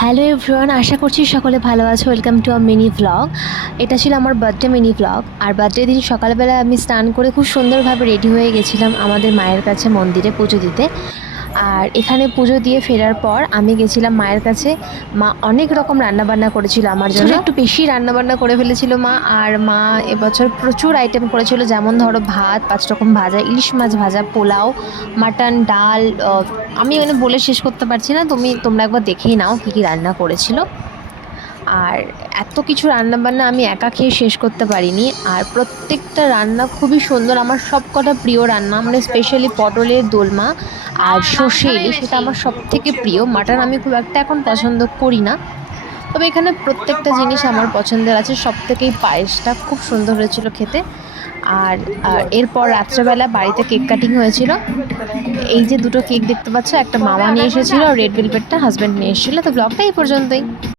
Hello everyone, আশা করছি সকলে ভালো আছো। Welcome to a mini vlog. এটা ছিল আমার বার্থডে মিনি ভ্লগ। আর বার্থডে দিন সকালবেলা আমি স্নান করে খুব সুন্দরভাবে রেডি হয়ে গেছিলাম আমাদের মায়ের কাছে মন্দিরে পুজো দিতে। আর এখানে পুজো দিয়ে ফেরার পর আমি গেছিলাম মায়ের কাছে। মা অনেক রকম রান্নাবান্না করেছিল আমার জন্য, একটু বেশি রান্নাবান্না করে ফেলেছিল মা। আর মা এবছর প্রচুর আইটেম করেছিল, যেমন ধরো ভাত, 5 রকম ভাজা, ইলিশ মাছ ভাজা, পোলাও, মাটন, ডাল। আমি বলে শেষ করতে পারছি না, তোমরা একবার দেখেই নাও কী কী রান্না করেছিল। আর এত কিছু রান্নাবান্না আমি একা খেয়ে শেষ করতে পারিনি। আর প্রত্যেকটা রান্না খুবই সুন্দর। আমার সব কটা প্রিয় রান্না, মানে স্পেশালি পটলের দোলমা আর সর্ষে ইলিশ, সেটা আমার সব থেকে প্রিয়। মাটন আমি খুব একটা এখন পছন্দ করি না, তবে এখানে প্রত্যেকটা জিনিস আমার পছন্দের আছে। সব থেকেই পায়েসটা খুব সুন্দর হয়েছিল খেতে। আর এরপর রাত্রেবেলা বাড়িতে কেক কাটিং হয়েছিল। এই যে দুটো কেক দেখতে পাচ্ছ, একটা মামা নিয়ে এসেছিলো, রেড ভেলভেটটা হাজব্যান্ড নিয়ে এসেছিলো। তো ব্লগটা এই পর্যন্তই।